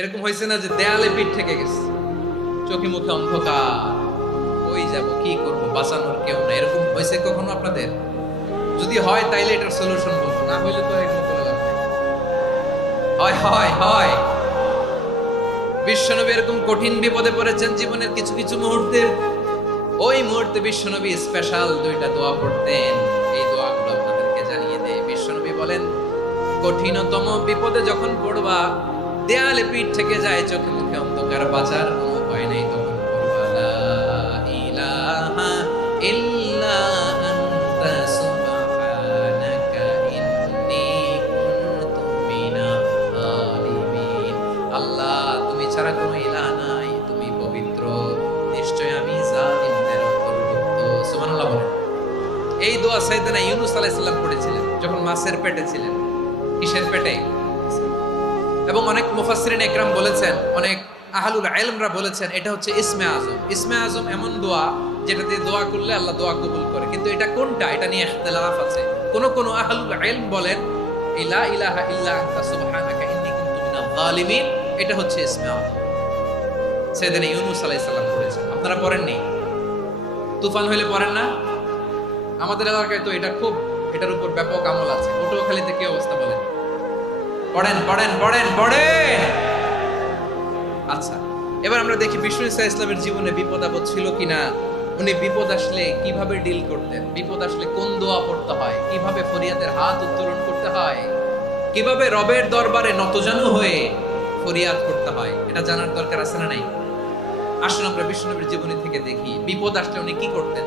এরকম হয়েছে না যে দেয়ালে পিঠ থেকে গেছে, চোখে মুখে অন্ধকার, ওই যাব কি করব, বাঁচানোর কেউ না, এরকম হয়েছে কখনো আপনাদের? যদি হয় তাইলে এটার সলিউশন বলবো, না হইলে তো এরকম করে লাভ নেই। হয় হয় হয় বিশ্বনবী এরকম কঠিন বিপদে পড়েছেন জীবনের কিছু কিছু মুহূর্তে। ওই মুহূর্তে বিশ্বনবী স্পেশাল দুইটা দোয়া পড়তেন। এই দোয়াগুলো আপনাদেরকে জানিয়ে দেয়। বিশ্বনবী বলেন, কঠিনতম বিপদে যখন পড়বা, দেয়ালে পিঠ থেকে যায়, চোখে মুখে অন্ধকার, বাঁচার কোনো উপায় নেই, তখন পড়বা লা ইলাহা ইল্লা আনতা সুবহানাকা ইন্নী কুনতু মিনাজ জালিমিন। আল্লাহ, তুমি ছাড়া কোনো ইলাহ নাই, তুমি পবিত্র, নিশ্চয় আমি জালিমদের অন্তর্ভুক্ত। সুবহানাল্লাহ বলেন। এই দোয়া সাইয়েদনা ইউনূস আলাইহিস সালাম পড়েছিলেন যখন মাছের পেটে ছিলেন। কিসের পেটে? এবং অনেক মুফাসসিরিন একরাম বলেছেন, অনেক আহলুল ইলমরা বলেছেন, এটা হচ্ছে ইসমে আজম। ইসমে আজম এমন দোয়া যেটা দিয়ে দোয়া করলে আল্লাহ দোয়া কবুল করে, কিন্তু এটা কোনটা, এটা নিয়ে ইখতিলাফ আছে। কোন কোন আহলুল ইলম বলেন লা ইলাহা ইল্লা আনতা সুবহানাকা ইন্নী কুনতু মিনাজ জালিমিন, এটা হচ্ছে ইসমে আজম। সাইয়েদনা ইউনূস আলাইহিস সালাম পড়েছেন। আপনারা পড়েননি? তুফান হইলে পড়েন না? আমাদের এলাকায় তো এটা খুব, এটার উপর ব্যাপক আমল আছে। পটুয়াখালীতে কি অবস্থা বলেন? পড়েন পড়েন পড়েন পড়েন। আচ্ছা, এবার আমরা দেখি বিষ্ণু ইসা ইসলামের জীবনে বিপদ আপদ ছিল কিনা, উনি বিপদ আসলে কিভাবে ডিল করতেন, বিপদ আসলে কোন দোয়া পড়তে হয়, কিভাবে ফরিয়াদের হাত উত্তোলন করতে হয়, কিভাবে রবের দরবারে নতজানু হয়ে ফরিয়াদ করতে হয়, এটা জানার দরকার আছে না নাই? আসুন আমরা বিষ্ণুনবীর জীবনী থেকে দেখি বিপদ আসলে উনি কি করতেন।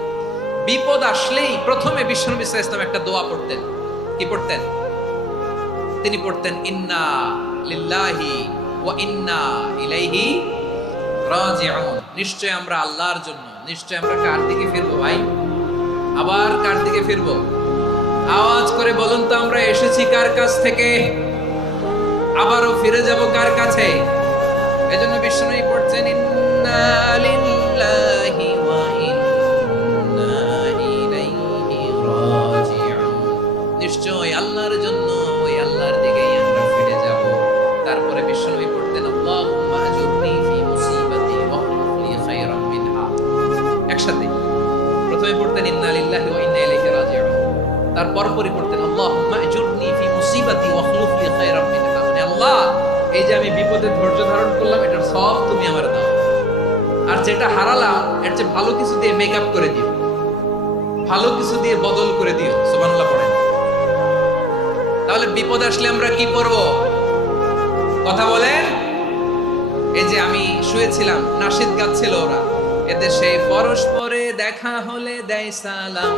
বিপদ আসলেই প্রথমে বিষ্ণুনবী সাল্লাল্লাহু আলাইহি ওয়াসাল্লাম একটা দোয়া পড়তেন। কি পড়তেন? তিনি পড়তেন ইন্না লিল্লাহি ওয়া ইন্না ইলাইহি রাজিউন। নিশ্চয় আমরা আল্লাহর জন্য, নিশ্চয় আমরা কার দিকে ফিরবো ভাই? আবার কার দিকে ফিরবো? আওয়াজ করে বলুন তো, আমরা এসেছি কার কাছ থেকে, আবারও ফিরে যাব কার কাছে? এজন্য বিষ্ণুই পড়ছেন ইন্না লিল্লাহি ওয়া ইন্না ইলাইহি রাজিউন। নিশ্চয় আল্লাহর জন্য, ওই আল্লাহর দিকেই আমরা ফিরে যাব। তারপরে বিষ্ণুই পড়তেন আল্লাহুম্মা আজুরনি ফি মুসিবাতি ওয়া আখলিফ লি খায়রাম মিনহা। একসাথে প্রথমে পড়তেন ইন্না লিল্লাহি ওয়া ইন্না ইলাইহি রাজিউন, তারপর পড়তেন আল্লাহুম্মা আজুরনি ফি মুসিবাতি ওয়া আখলিফ লি খায়রাম মিনহা। মানে আল্লাহ, এই যে আমি বিপদে ধৈর্য ধারণ করলাম, এটার সব তুমি আমার দাও, আর যেটা হারালাম এর চেয়ে ভালো কিছু দিয়ে মেকআপ করে দিও, ভালো কিছু দিয়ে বদল করে দিও। সুবহানাল্লাহ পড়েন। তাহলে বিপদ আসলে আমরা কি করব? কথা বলেন। এই যে আমি শুয়েছিলাম, নাশিদ গাচ্ছিল ওরা, এদেশে পরস্পরে দেখা হলে দেয় সালাম,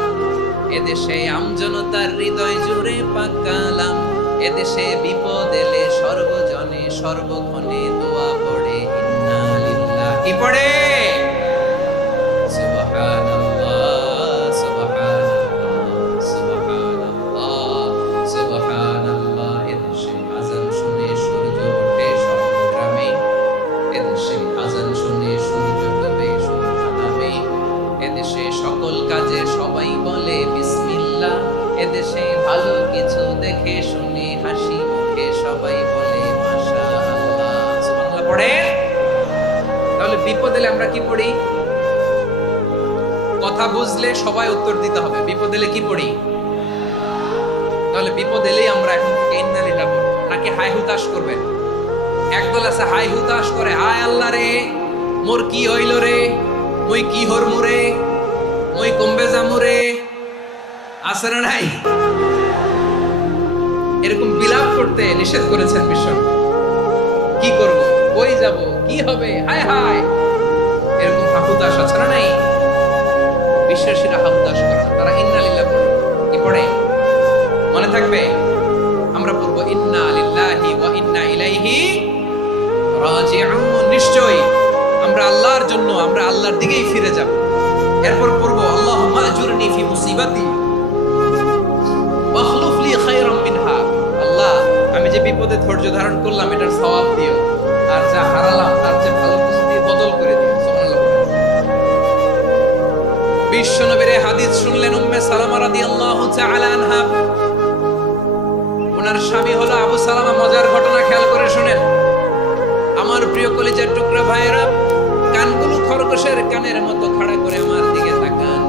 এদেশে আমজনতার হৃদয় জুড়ে পাকালাম, এদেশে বিপদ এলে সর্বজনে সর্বক্ষণে দোয়া পড়ে ইন্না লিল্লাহি। কি পড়ে? সুবহানাল্লাহ সুবহানাল্লাহ সুবহানাল্লাহ সুবহানাল্লাহ। এদেশে আযান শুনে সূর্য ওঠে সংগ্রামে, এদেশে আযান শুনে সূর্য ডোবে সন্ধ্যা নামে, এদেশে সকল কাজে সবাই বলে বিসমিল্লাহ, এদেশে ভালো কিছু দেখে শুনে হাসি মুখে সবাই বলে মাশাআল্লাহ। সুবহানাল্লাহ পড়ে। তাহলে বিপদ এলে আমরা কি পড়ি? কথা বুঝলে সবাই উত্তর দিতে হবে। বিপদ এলে কি পড়ি? তাহলে বিপদ এলেই আমরা এখন থেকে ইন্না লিল্লাহি পড়ব, নাকি হাই হুতাশ করবেন? একদল আছে হাই হুতাশ করে, হায় আল্লাহ রে, মোর কি হইল রে, মুই কি হরমু রে, মুই কমবে যামু রে। আছে না নাই? এরকম বিলাপ করতে নিষেধ করেছেন বিশ্ব। কি করব, কই যাব, কি হবে, হায় হায়, এরকম হাহুতাশ আছে না নাই? বিশ্বাসীরা হাহুতাশ করে না, তারা ইন্না লিল্লাহি পড়ে। কি পড়ে? মনে থাকবে? আমরা পড়ব ইন্না লিল্লাহি ওয়া ইন্না ইলাইহি রাজিউন। নিশ্চয়ই আমরা আল্লাহর জন্য, আমরা আল্লাহর দিকেই ফিরে যাব। এরপর পড়ব আল্লাহুম্মা আজুরনি ফি মুসিবাতি ওয়া আখলিফ লি খায়রাম মিনহা। আল্লাহ, আমি যে বিপদে ধৈর্য ধারণ করলাম এটার সওয়াব দিও, আর যা হারালাম তার চেয়ে ভালো কিছু দিয়ে বদল করে দিও। সুবহানাল্লাহ। বিশ্বনবীর হাদিস শুনলেন উম্মে সালামা রাদিয়াল্লাহু তাআলা আনহা। ওনার স্বামী হলো আবু সালামা। মজার ঘটনা খেয়াল করে শুনেন। প্রিয় কলিজার টুকরা ভাইয়েরা, কানগুলো খরগোশের কানের মতো খাড়া করে আমার দিকে তাকান।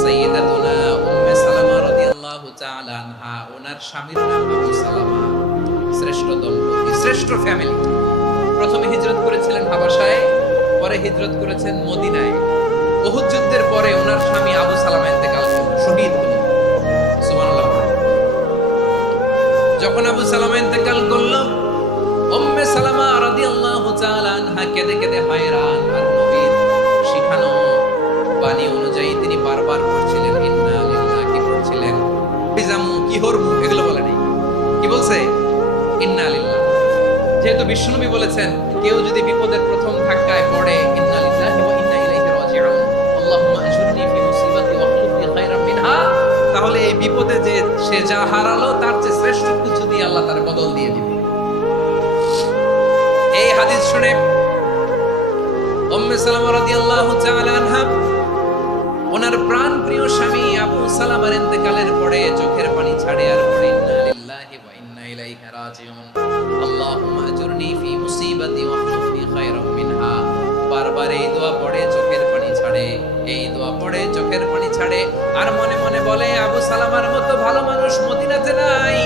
সাইয়্যিদাতুনা উম্মে সালামা রাদিয়াল্লাহু তাআলা আনহা, ওনার স্বামীর নাম আবু সালামা। শ্রেষ্ঠ দম্পতি, শ্রেষ্ঠ ফ্যামিলি। প্রথমে হিজরত করেছিলেন হাবাশায়, পরে হিজরত করেছেন মদিনায়। উহুদ যুদ্ধের পরে ওনার স্বামী আবু সালামা ইন্তেকাল করলেন, শহীদ হলেন। সুবহানাল্লাহ। যখন আবু সালামা ইন্তেকাল করল, উম্মে সালামা রাদিয়াল্লাহু তাআলা আনহা কেঁদে কেঁদে হয়রান। আর নবীর শিখানো বাণী অনুযায়ী তিনি বারবার পড়ছিলেন ইন্না লিল্লাহি, কি পড়ছিলেন? বিজামু কি হরমু এগুলো বলে নাই, কি বলছে? ইন্না লিল্লাহ। যেহেতু বিশ্বনবী বলেছেন কেউ যদি বিপদের প্রথম ধাক্কায় পড়ে ইন্না লিল্লাহি ওয়া ইন্না ইলাইহি রাজিউন, আল্লাহুম্মা আজুরনি ফি মুসিবাতি ওয়া আখলুফনি খায়রাম মিনহা, তাহলে এই বিপদে যে সে যা হারালো তার চেয়ে শ্রেষ্ঠ কিছু দিয়ে আল্লাহ তার বদল দিয়ে দিবে। এই হাদিস শুনে উম্মে সালামা রাদিয়াল্লাহু তাআলা আনহা ওনার প্রাণ প্রিয় স্বামী আবু সালামার ইন্তেকালের পরে চোখের পানি ছাড়ে আর পড়ে ইন্না লিল্লাহি ওয়া ইন্না ইলাইহি রাজিউন, আল্লাহুম্মা আজুরনি ফি মুসিবাতি ওয়া আখলুফনি খায়রাম মিনহা। বারবার এই দোয়া পড়ে চোখের পানি ছাড়ে, এই দোয়া পড়ে চোখের পানি ছাড়ে, আর মনে মনে বলে আবু সালামার মতো ভালো মানুষ মদিনাতে নাই,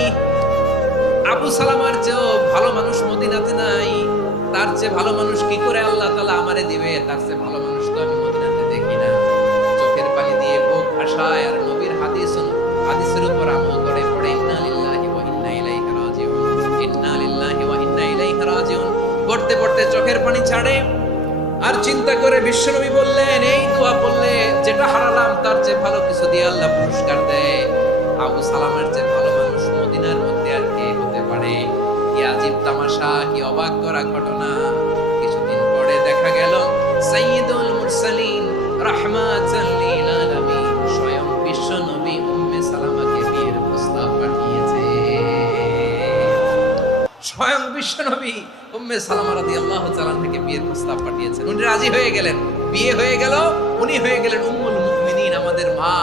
আবু সালামার চেয়েও ভালো মানুষ মদিনাতে নাই, তার চেয়ে ভালো মানুষ কি করে আল্লাহ তাআলা আমারে দিবে, তার চেয়ে ভালো মানুষ তো আমি মদিনাতে দেখি না। চোখের পানি দিয়ে বুক ভাসায় আর নবীর হাদিসের উপর আমল করে পড়ে ইন্না লিল্লাহি ওয়া ইন্না ইলাইহি রাজিউন, ইন্না লিল্লাহি ওয়া ইন্না ইলাইহি রাজিউন। পড়তে পড়তে চোখের পানি ছাড়ে আর চিন্তা করে বিশ্বনবী বললেন এই দোয়া পড়লে যেটা হারালাম তার চেয়ে ভালো কিছু দিয়ে আল্লাহ পুরস্কার দেয়। আবু সালামের চেয়ে ভালো মানুষ মদিনার মধ্যে আর কে হতে পারে? কি আজীব তামাশা, কি অবাক করা ঘটনা। কিছুদিন পরে দেখা গেল সাইয়্যিদুল মুরসালিন রাহমাতাল লিল আলামিন স্বয়ং বিশ্ব নবী উম্মে সালামাকে বিয়ের প্রস্তাব পাঠিয়েছে। স্বয়ং বিশ্ব নবী উম্মে সালামা রাদিয়াল্লাহু তাআলা থেকে বিয়ের প্রস্তাব পাঠিয়েছেন। উনি রাজি হয়ে গেলেন, বিয়ে হয়ে গেল, উনি হয়ে গেলেন উম্মুল মুমিনিন, আমাদের মা,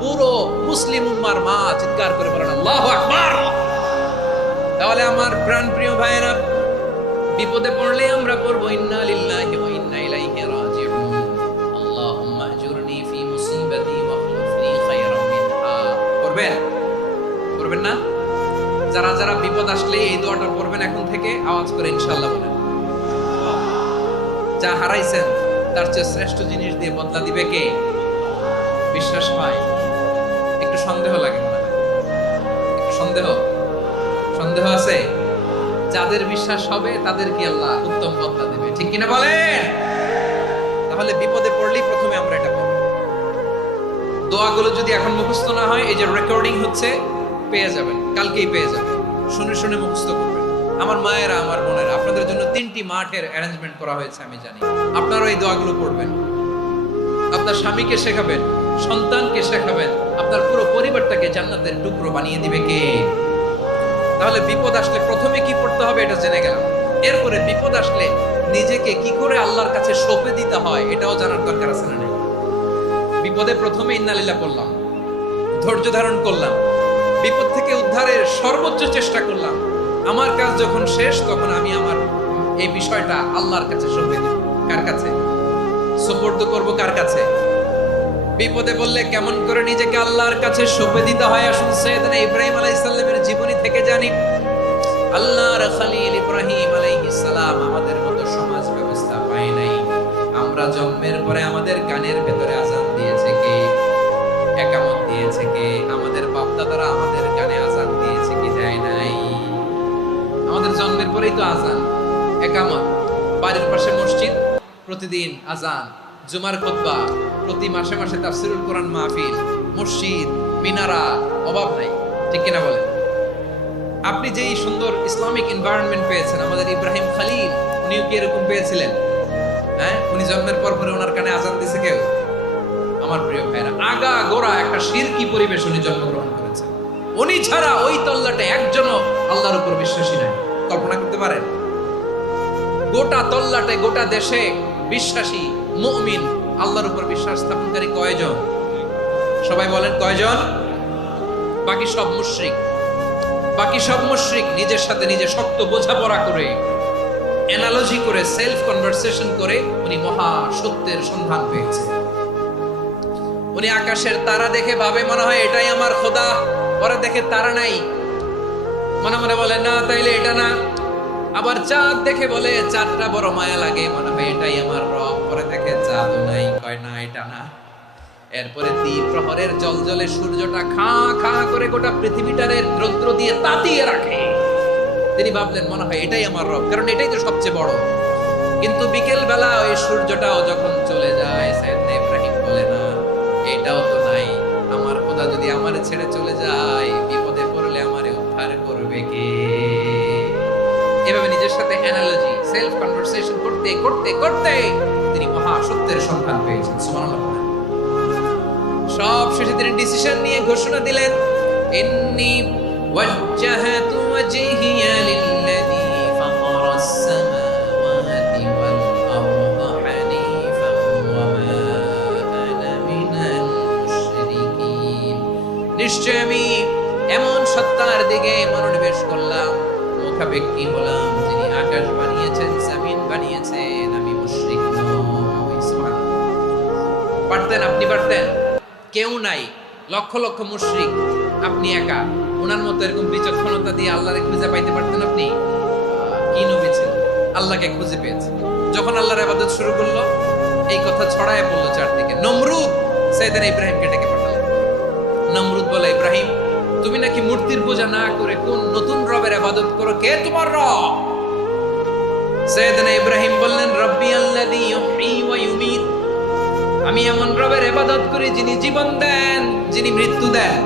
পুরো মুসলিম উম্মার মা। চিৎকার করে বলেন আল্লাহু আকবার। তাহলে আমার প্রাণ প্রিয় ভাইয়েরা, বিপদে পড়লে আমরা পড়বো ইন্না লিল্লাহি ওয়া ইন্না ইলাইহি রাজিউন, আল্লাহুম্মা আজুরনি ফি মুসিবাতি ওয়া আখলুফনি খায়রাম মিনহা। পড়বেন? পড়বেন না? যারা যারা বিপদ আসলে এই দোয়াটা পড়বেন এখন থেকে আওয়াজ করে ইনশাআল্লাহ বলেন। যা হারাইছেন তার চেয়ে শ্রেষ্ঠ জিনিস দিয়ে বদলা দিবে কে? বিশ্বাস হয়? একটু সন্দেহ লাগে মনে হয়, একটু সন্দেহ আছে? যাদের বিশ্বাস হবে তাদের কি আল্লাহ উত্তম বদলা দেবে, ঠিক কিনা বলেন? তাহলে বিপদে পড়লেই প্রথমে আমরা এটা পড়ব। দোয়াগুলো যদি এখন মুখস্থ না হয়, এই যে রেকর্ডিং হচ্ছে পেয়ে যাবেন, কালকেই পেয়ে যাবেন, শুনে শুনে মুখস্থ করবেন। আমার মায়েরা, আমার বোনেরা, আপনাদের জন্য 3টি মাঠের অ্যারেঞ্জমেন্ট করা হয়েছে, আমি জানি। আপনারাও এই দোয়াগুলো পড়বেন, আপনার স্বামীকে শেখাবেন, সন্তানকে শেখাবেন, আপনার পুরো পরিবারটাকে জান্নাতের টুকরো বানিয়ে দিবে কে? তাহলে বিপদ আসলে প্রথমে কি পড়তে হবে এটা জেনে গেলাম। এরপরে বিপদ আসলে নিজেকে কি করে আল্লাহর কাছে সঁপে দিতে হয় এটাও জানার দরকার আছে না? বিপদে প্রথমে ইন্না লিল্লাহ বললাম, ধৈর্য ধারণ করলাম, বিপদ থেকে উদ্ধারের সর্বোচ্চ চেষ্টা করলাম। আমার কাজ যখন শেষ তখন আমি আমার এই বিষয়টা আল্লাহর কাছে সঁপে দেব। কার কাছে সুপর্দ করব? কার কাছে? বিপদে বললে কেমন করে নিজেকে আল্লাহর কাছে সঁপে দিতে হয় আসুন সাইয়েদনা ইব্রাহিম আলাইহিস সালামের জীবনী থেকে জানি। আল্লাহর খলিল ইব্রাহিম আলাইহিস সালাম আমাদের মতো সমাজ ব্যবস্থা পায় নাই। আমরা জন্মের পরে আমাদের কানের ভেতরে আযান দিয়েছে কে? একামত দিয়েছে কে? আমাদের বাপ-দাদারা আমাদের কানে আযান দিয়েছে কি দেয় নাই? আমাদের জন্মের পরেই তো আযান, একামত, বাড়ির পাশে মসজিদ, প্রতিদিন আযান, জুমার খুতবা, প্রতি মাসে মাসে তাফসীরুল কোরআন মাহফিল, মসজিদ, মিনারা, অভাব নাই, ঠিক কিনা বলেন? আপনি যেই সুন্দর ইসলামিক এনভায়রনমেন্ট পেয়েছেন, আমাদের ইব্রাহিম খলিল উনিও কি এরকম পেয়েছিলেন? হ্যাঁ, উনি জন্মের পর পরে ওনার কানে আযান দিয়েছে কেউ? আমার প্রিয় ভাইরা, আগা গোড়া একটা শিরকি পরিবেশ উনি জন্মগ্রহণ করেছেন। উনি ছাড়া ওই তল্লাটে একজনও আল্লাহর উপর বিশ্বাসী নাই। কল্পনা করতে পারেন? গোটা তল্লাটে, গোটা দেশে বিশ্বাসী মুমিন, আল্লাহর উপর বিশ্বাস স্থাপনকারী কয়জন? সবাই বলেন কয়জন? বাকি সব মুশরিক। নিজের সাথে নিজে শক্ত বোঝাপড়া করে অ্যানালজি করে, সেলফ কনভারসেশন করে উনি মহা সত্যের সন্ধান পেয়েছে। উনি আকাশের তারা দেখে ভাবে মনে হয় এটাই আমার খোদা, পরে দেখে তারা নাই, মনে মনে বলে না তাইলে এটা না। আবার চাঁদ দেখে বলে চাঁদটা বড় মায়া লাগে, মনে হয় এটাই আমার রব, পরে দেখে চাঁদও নাই, কয় না এটা না। এরপরে দ্বীপ প্রহরের জলজলে সূর্যটা খা খা করে গোটা পৃথিবীটারে রৌদ্র দিয়ে তাতিয়ে রাখে। তিনি ভাবলেন মনে হয় এটাই আমার রব, কারণ এটাই তো সবচেয়ে বড়। কিন্তু বিকেল বেলা ওই সূর্যটাও যখন চলে যায়, সাইয়েদনা ইব্রাহিম বলে না এটাও তো নাই, আমার খোদা যদি আমারে ছেড়ে চলে যায়, বিপদে পড়লে আমারে উদ্ধার করবে কে? এভাবে নিজের সাথে অ্যানালজি, সেলফ কনভারসেশন করতে করতে করতে তিনি মহা সত্যের সন্ধান পেয়েছেন। সুবহানাল্লাহ। সব শেষে তিনি ডিসিশন নিয়ে ঘোষণা দিলেন, ইন্নী ওয়াজ্জাহাতু ওয়াজহিয়া লিল্লাযী ফাতারাস সামাওয়াতি ওয়াল আরদা হানিফান ওয়া মা আনা মিনাল মুশরিকিন। নিশ্চয় আমি এমন সত্তার দিকে মনোনিবেশ করলাম, মুখাপেক্ষী হলাম, যিনি আকাশ বানিয়েছেন, জমিন বানিয়েছেন, আমি মুশরিক নই। সুবহানাল্লাহ। পারতেন, আপনি পারতেন? কেউ নাই, লক্ষ লক্ষ মুশরিক, আপনি একা। ওনার মতো এরকম বিচক্ষণতা দিয়ে আল্লাহরে খুঁজে পাইতে পারতেন আপনি? কি নবী ছিলেন, আল্লাহকে খুঁজে পেয়েছে। যখন আল্লাহর ইবাদত শুরু করলো, এই কথা ছড়ায় পড়লো চারদিকে। নমরুদ সাইয়েদনা ইব্রাহিমকে ডেকে পাঠালেন। নমরুদ বলে, ইব্রাহিম তুমি নাকি মূর্তির পূজা না করে কোন নতুন রবের ইবাদত করো, কে তোমার রব? সাইয়েদনা ইব্রাহিম বললেন, রব্বি আল্লাযী ইউহয়ী ওয়া ইউমীত, আমি এমন রবের ইবাদত করি যিনি জীবন দেন, যিনি মৃত্যু দেন।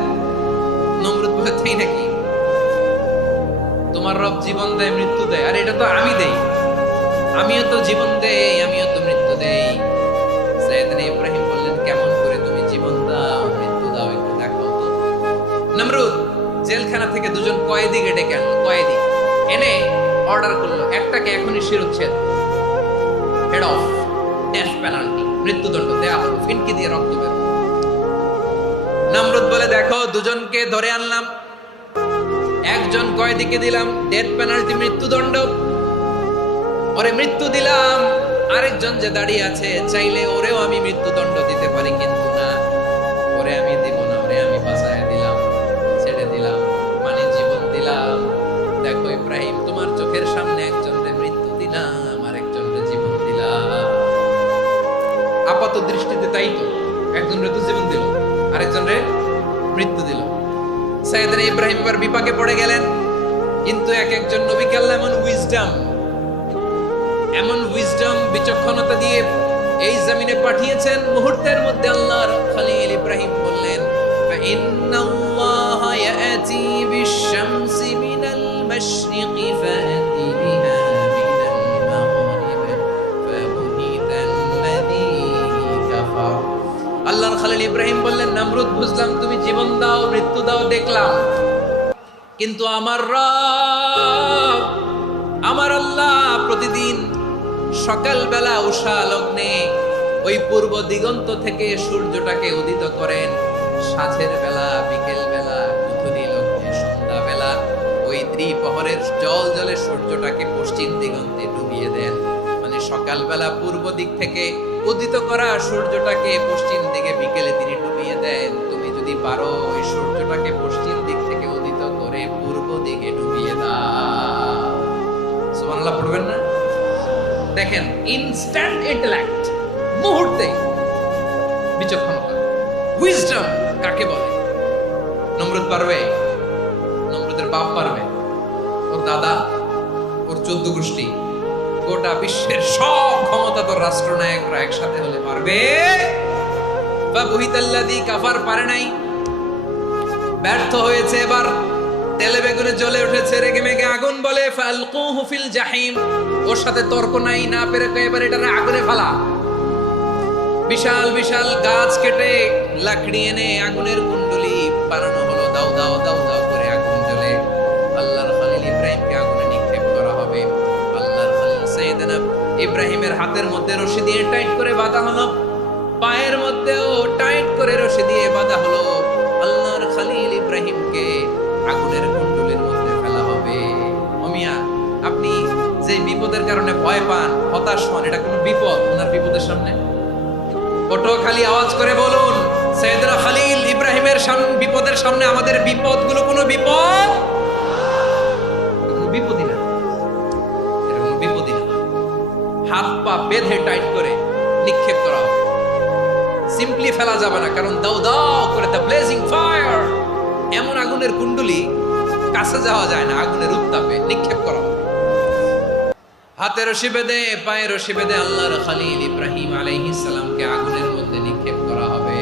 নমরুদ বলে, তাই নাকি? তোমার রব জীবন দেয়, মৃত্যু দেয়, আর এটা তো আমি দেই, আমিও তো জীবন দেই, আমিও তো মৃত্যু দেই। সাইয়েদনা ইব্রাহিম বললেন, কেমন করে তুমি জীবন দাও, মৃত্যু দাও, একটু দেখাও তো। নমরুদ জেলখানা থেকে দুজন কয়েদিকে ডেকে আনলো, কয়েদি এনে অর্ডার করলো, একটাকে এখনই শিরোচ্ছেদ, হেড অফ, ডেথ পেনাল্টি, মৃত্যুদণ্ড দেয়া হলো, ফিনকি দিয়ে রক্ত বের। নমরুদ বলে, দেখো দুজনকে ধরে আনলাম, একজন কয়েদিকে দিলাম ডেথ পেনাল্টি, মৃত্যুদণ্ড, ওরে মৃত্যু দিলাম। আরেকজন যে দাঁড়িয়ে আছে, চাইলে ওরেও আমি মৃত্যুদণ্ড দিতে পারি, কিন্তু না, ওরে আমি দিব না, ওরে আমি বাঁচায়া দিলাম, ছেড়ে দিলাম, মানে জীবন দিলাম। দেখো ইব্রাহিম, তোমার চোখের সামনে একজনকে মৃত্যু দিলাম, আর একজনকে জীবন দিলাম। আপাত দৃষ্টিতে তাই তো, একজনের তো জীবন দিল, আরেকজনের মৃত্যু দিল। সাইয়েদনা ইব্রাহিম এবার বিপাকে পড়ে গেলেন। কিন্তু এক একজন নবীকে আল্লাহ এমন উইজডম বিচক্ষণতা দিয়ে এই জমিনে পাঠিয়েছেন, মুহূর্তের মধ্যে আল্লাহর খলিল ইব্রাহিম বললেন, ইন্নাল্লাহা ইয়াতি বিশ-শামসি মিনাল মাশরিকি ফাতি বিহা মিনাল মাগরিব ফাবুহিতাল্লাযী কাফার। আল্লাহর খলিল ইব্রাহিম বললেন, নমরুদ বুঝলাম তুমি জীবন দাও, মৃত্যু দাও, দেখলাম, কিন্তু আমার রব, আমার আল্লাহ প্রতিদিন সকালবেলা উষা লগ্নে ওই পূর্ব দিগন্ত থেকে সূর্যটাকে উদিত করেন, সাঁঝের বেলা, বিকেল বেলা, গুধূলি লগ্নে, সন্ধ্যা বেলা ওই দ্বিপ্রহরের জল জলে সূর্যটাকে পশ্চিম দিগন্তে ডুবিয়ে দেন। মানে সকালবেলা পূর্ব দিক থেকে উদিত করা সূর্যটাকে পশ্চিম দিকে বিকেলে তিনি ডুবিয়ে দেন। তুমি যদি পারো ওই সূর্যটাকে পশ্চিম দিক থেকে উদিত করে পূর্ব দিকে ডুবিয়ে দাও। সুবহানাল্লাহ পড়বেন না? দেখেন, ইনস্ট্যান্ট ইন্টেলেক্ট, মুহূর্তে বিচক্ষণতা, উইজডম কাকে বলে? নমরুদ পারবে? নমরুদের বাপ পারবে? ওর দাদা, ওর 14 গোষ্ঠী, গোটা বিশ্বের সব ক্ষমতাধর রাষ্ট্রনায়করা একসাথে হলে পারবে? বা বুহিতাল্লাযী কাফার পারে নাই, ব্যর্থ হয়েছে। এবার তেলে বেগুনে জ্বলে উঠেছে, রেগে মেগে আগুন বলে, ফালকুহু ফিল জাহিম। ওর সাথে তর্ক নাই, না পেরে এবার এটারে আগুনে ফেলা। বিশাল বিশাল গাছ কেটে লাকড়ি এনে আগুনের কুণ্ডলি বানানো হলো, দাও দাও দাও দাও করে আগুন জ্বলে। আল্লাহর খলিল ইব্রাহিমকে আগুনে নিক্ষেপ করা হবে। আল্লাহর খলিল সাইয়েদনা ইব্রাহিমের হাতের মধ্যে রশি দিয়ে টাইট করে বাঁধা হলো, পায়ের মধ্যেও টাইট করে রশি দিয়ে বাঁধা হলো। আল্লাহর খলিল ইব্রাহিমকে আগুনের কুণ্ডলের মধ্যে ফেলা হবে। অমিয়া, আপনি যে বিপদের কারণে ভয় পান, হতাশ হন, এটা কোনো বিপদ ওনার বিপদের সামনে? পটুয়াখালী আওয়াজ করে বলুন, সৈয়দনা খলিল ইব্রাহিমের বিপদের সামনে আমাদের বিপদগুলো কোনো বিপদ? কোনো বিপদই না, এটা কোনো বিপদই না। হাত পা বেঁধে টাইট করে নিক্ষেপ করা হবে, সিম্পলি ফেলা যাবে না, কারণ দাও দাও করে দ্য ব্লেজিং ফায়ার, এমন আগুনের কুণ্ডলি, কাছে যাওয়া যায় না, আগুনের উত্তাপে নিক্ষেপ করা হবে। হাতে রশি বেঁধে পায়ে রশি বেঁধে আল্লাহর খলিল ইব্রাহিম আলাইহিস সালামকে আগুনের মধ্যে নিক্ষেপ করা হবে।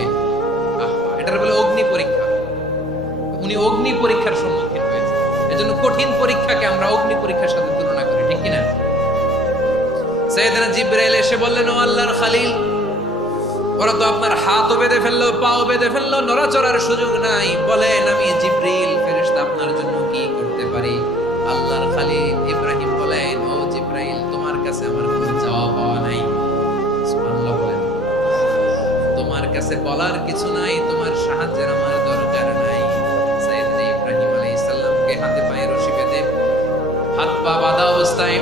এটার বলে অগ্নি পরীক্ষা। উনি অগ্নি পরীক্ষার সম্মুখীন হয়েছে, এজন্য কঠিন পরীক্ষাকে আমরা অগ্নি পরীক্ষার সাথে তুলনা করি, ঠিক কিনা? সাইয়েদনা জিবরাইল এসে বললেন, ও আল্লাহর খলিল, ওরা তো আপনার হাতও বেঁধে ফেললো, পাও বেঁধে ফেললো, নড়াচড়ার সুযোগ নাই, বলেন আমি জিবরিল ফেরেশতা আপনার জন্য কি করতে পারি? আল্লাহর খলিল ইব্রাহিম বলেন, ও জিবরাইল, তোমার কাছে আমার কোনো চাওয়া পাওয়া নাই। সুবহানাল্লাহ বলেন, তোমার কাছে বলার কিছু নাই, তোমার সাহায্যের আমার দরকার নাই। সাইয়েদনা ইব্রাহিম আলাইহিস সালামকে হাতে পায়ে রশি বেঁধে হাত পা বাঁধা অবস্থায়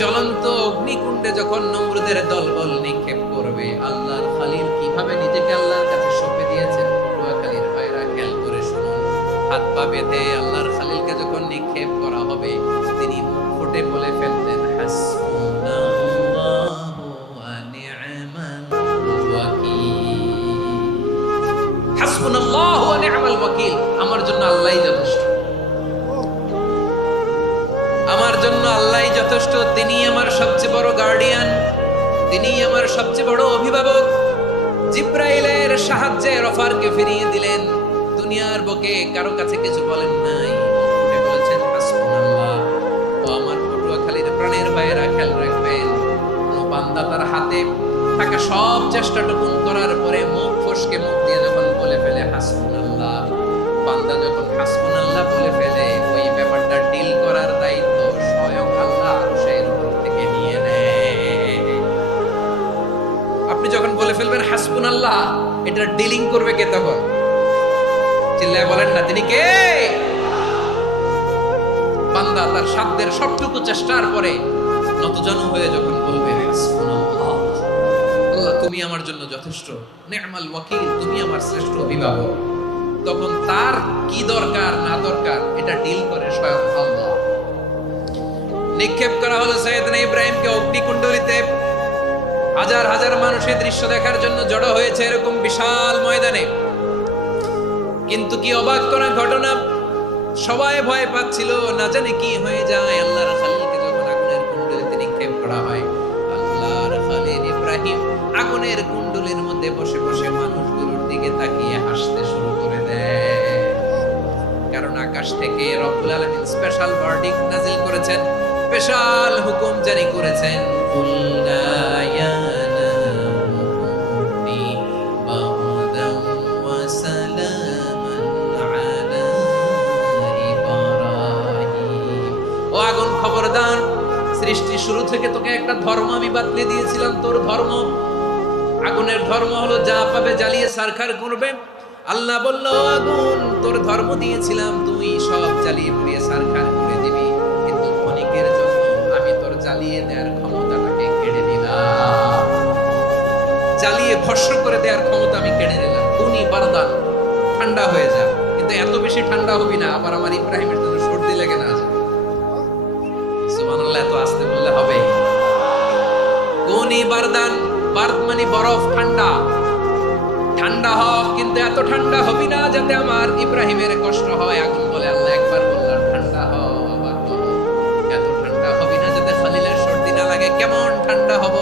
জ্বলন্ত অগ্নিকুণ্ডে যখন নমরুদের দলবল নিক্ষেপ করবে, আল্লাহর খলিল কিভাবে নিজেকে আল্লাহর কাছে সঁপে দিয়েছেন, পটুয়াখালীর ভাইরা খেয়াল করে শুনুন। হাত পা বেঁধে আল্লাহর খলিলকে যখন নিক্ষেপ করা হবে, তিনি মুখ ফুটে বলে ফেলতেন, হাসবুনাল্লাহু ওয়া নি'মাল ওয়াকিল। হাসবুনাল্লাহু ওয়া নি'মাল ওয়াকিল, আমার জন্য আল্লাহই যথেষ্ট, আমার জন্য আল্লাহই যথেষ্ট, তিনি আমার সবচেয়ে বড় গার্ডিয়ান, তিনি আমার সবচেয়ে বড় অভিভাবক। জিব্রাইলের সাহায্যে অফারকে ফিরিয়ে দিলেন, দুনিয়ার বুকে কারো কাছে কিছু বলেন নাই, মুখে বলেছেন হাসবুনাল্লাহ। ও আমার পটুয়াখালীর প্রাণের ভাইয়েরা, খেয়াল রাখবেন, কোন বান্দা তার হাতে থাকা সব চেষ্টাটুকু করার পরে মুখ ফসকে মুখ দিয়ে যখন বলে ফেলে হাসবুনাল্লাহ, বান্দা যখন হাসবুনাল্লাহ বলে ফেলে, ওই ব্যাপারটা ডিল করার দায়িত্ব স্বয়ং আল্লাহ আরশের উপর থেকে নিয়ে নেয়। আপনি যখন বলে ফেলবেন হাসবুনাল্লাহ, এটা ডিলিং করবে কে তখন? চিল্লায় বলেন না, তিনি কে? বান্দা তার সাধ্যের সবটুকু চেষ্টার পরে নতজানু হয়ে যখন বলবে হাসবুনাল্লাহ, আল্লাহ তুমি আমার জন্য যথেষ্ট, নি'মাল ওয়াকিল, তুমি আমার শ্রেষ্ঠ অভিভাবক, তখন তার কি দরকার না দরকার এটা ডিল করে স্বয়ং আল্লাহ। নিক্ষেপ করা হলো সাইয়েদনা ইব্রাহিমকে অগ্নিকুণ্ডলিতে। হাজার হাজার মানুষের দৃশ্য দেখার জন্য জড়ো হয়েছে এরকম বিশাল ময়দানে, কিন্তু কি অবাক করা ঘটনা, সবাই ভয় পাচ্ছিল, না জানে কি হয়ে যায়। আল্লাহর খলিলকে যখন আগুনের কুণ্ডলিতে নিক্ষেপ করা হয়, আল্লাহর খলিল ইব্রাহিম আগুনের কুণ্ডলির মধ্যে বসে বসে মানুষগুলোর দিকে তাকিয়ে হাসতে শুরু করে দেয়, কারণ আকাশ থেকে রব্বুল আলামিন স্পেশাল ভার্ডিক্ট নাজিল করেছেন, স্পেশাল হুকুম জারি করেছেন, কুল্লা ইয়া নারু কুনি বারদান ওয়া সালামান আলা ইব্রাহিম। ও আগুন, খবরদার, সৃষ্টি শুরু থেকে তোকে একটা ধর্ম আমি বাতলে দিয়েছিলাম, তোর ধর্ম, আগুনের ধর্ম হলো যা পাবে জ্বালিয়ে সারখার করবে। আল্লাহ বলল, আগুন, তোর ধর্ম দিয়েছিলাম, তুই সব জ্বালিয়ে পুড়িয়ে সারখার করে দিবি, কিন্তু ক্ষণিকের জন্য আমি তোর জ্বালিয়ে দেওয়ার ক্ষমতাটাকে কেড়ে নিলাম, জ্বালিয়ে ভস্ম করে দেওয়ার ক্ষমতা আমি কেড়ে নিলাম। কুনি বারদান, ঠান্ডা হয়ে যা, কিন্তু এত বেশি ঠান্ডা হবি না আবার আমার ইব্রাহিমের জন্য সর্দি লেগে না যায়। সুবহানাল্লাহ, এত আস্তে বললে হবে? কুনি বারদান, বারদ মানে বরফ, ঠান্ডা, ঠান্ডা হ, কিন্তু এত ঠান্ডা হবি না যাতে আমার ইব্রাহিমের কষ্ট হয়। আগুন বলে, আল্লাহ একবার বললাম ঠান্ডা হ, আবার বলো, এত ঠান্ডা হবি না যাতে খলিলের সর্দি না লাগে। কেমন ঠান্ডা হব,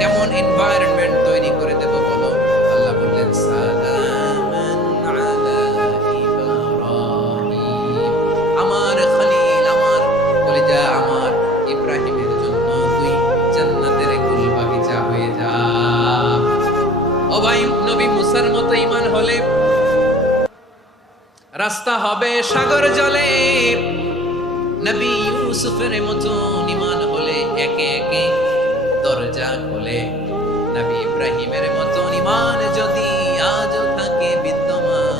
কেমন এনভায়রনমেন্ট তৈরি করে দেব বলো? আল্লাহ বললেন, সালামান আলা ইব্রাহিম, আমার খলিল, আমার কলিজা, আমার ইব্রাহিমের জন্য তুই জান্নাতের গুল বাগিচা হয়ে যা। ও ভাই, নবী মুসার মতো ঈমান হলে রাস্তা হবে সাগর জলে, নবী ইউসুফের মতো ঈমান হলে একে একে দরজা খোলে। নবী ইব্রাহিমের মতো ঈমান যদি আজও থাকে বিদ্যমান,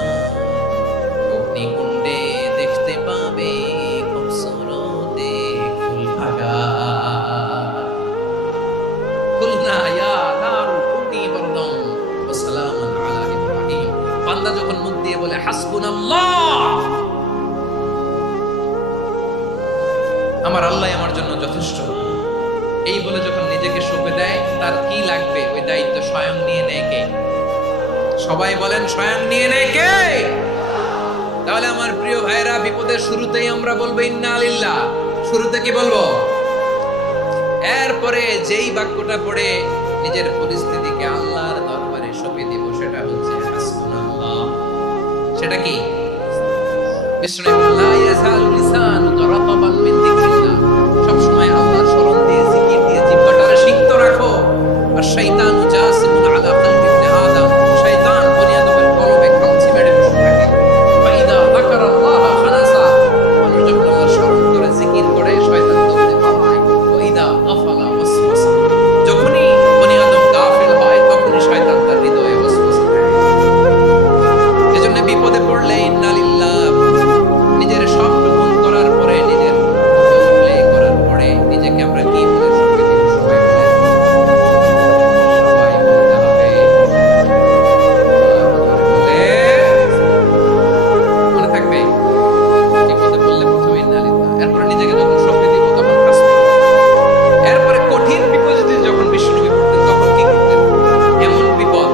অগ্নিকুণ্ডে দেখতে পাবে খুবসুরতে ফুল ভাগা। বান্দা যখন মুখ দিয়ে বলে হাসবুনাল্লাহ, আমার আল্লাহ আমার জন্য যথেষ্ট, এই বলে যখন নিজেকে সঁপে দেয়, তার কি লাগবে ওই দায়িত্ব স্বয়ং নিয়ে নেয় কে? সবাই বলেন স্বয়ং নিয়ে নেয় কে? তাহলে আমার প্রিয় ভাইরা, বিপদের শুরুতেই আমরা বলবো ইন্না লিল্লাহ। শুরুতে কি বলবো? এরপরে যেই বাক্যটা পড়ে নিজের পরিস্থিতিকে আল্লাহর দরবারে সঁপে দিব, সেটা হচ্ছে হাসবুনাল্লাহ। সেটা কি? বিসমিল্লাহ ইয়াসালু লিসানু রাতাবান মিন যিকরিল্লাহ। সব সময় আল্লাহর স্মরণ দিয়ে, জিকির দিয়ে জিহ্বাটারে সিক্ত রাখো। আর শয়তানু জাসিমুন আলা কলবি ইবনে আদম, শয়তান বনি আদমের কলবে খামচি মেরে বসে থাকে। ফাইদা যাকারাল্লাহ খানাসা, মানুষ যখন আল্লাহর স্মরণ করে জিকির করে, শয়তান দৌড়ে পালায়। ওয়াইদা গাফালা ওয়াসওয়াসা, যখনই বনি আদম গাফিল হয়, তখনই শয়তান তার হৃদয়ে ওয়াসওয়াসা দেয়। এজন্য বিপদে পড়লে ইন্না লিল্লাহ, নিজের সবটুকু করার পরে, নিজের প্লে করার পরে নিজেকে আমরা কি বলে সঁপে দিব? সবাই বলতে হবে, মনে থাকবে? বিপদে পড়লে প্রথমে ইন্না লিল্লাহ, এরপরে নিজেকে যখন সঁপে দিব তখন হাসবুনাল্লাহ। এরপরে কঠিন বিপদে যখন বিশ্বনবী পড়তেন, তখন কি করতেন? এমন বিপদ,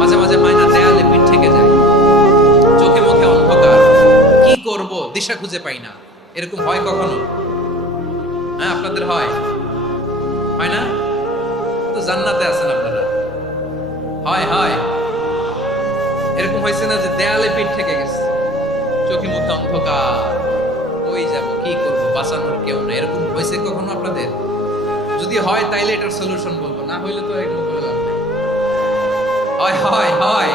মাঝে মাঝে মায়না দেয়ালে পিঠ থেকে যায়, চোখে মুখে অন্ধকার, কি করব দিশা খুঁজে পাই না। এরকম হয় কখনো? হ্যাঁ, আপনাদের হয়? হয় না? তো জান্নাতে আছেন আপনারা। হয় হয় এরকম হয়েছে না যে দেয়ালে পিঠ থেকে গেছে, চোখে মুখে অন্ধকার, কই যাব, কি করব, বাঁচানোর কেউ না? এরকম হয়েছে কখনো আপনাদের? যদি হয় তাইলে এটার সলিউশন বলবো, না হইলে তো এরকম করে লাভ নাই। হয় হয় হয়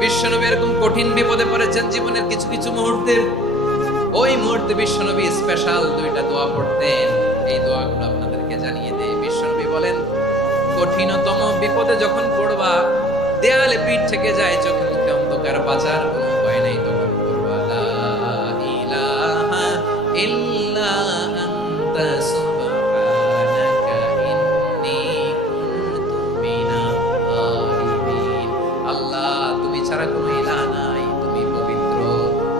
বিশ্বনবী এরকম কঠিন বিপদে পড়েছেন জীবনের কিছু কিছু মুহূর্তে। ওই মুহূর্তে বিশ্বনবী স্পেশাল দুইটা দোয়া পড়তেন। এই দোয়াগুলো আপনাদেরকে জানিয়ে দেয়। বিশ্বনবী বলেন, কঠিনতম বিপদে যখন পড়বা, দেয়ালে পিঠ থেকে যায়, চোখে মুখে অন্ধকার, বাঁচার কোনো উপায় নাই, তখন পড়বা লা ইলাহা ইল্লা আনতা সুবহানাকা ইন্নী কুনতু মিনাল যালিমিন। আল্লাহ, তুমি ছাড়া কোনো ইলাহ নাই, তুমি পবিত্র,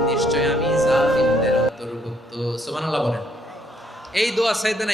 নিশ্চয় আমি জালিমদের অন্তর্ভুক্ত। সুবহানাল্লাহ বলেন। এই দোয়া সাইয়েদনা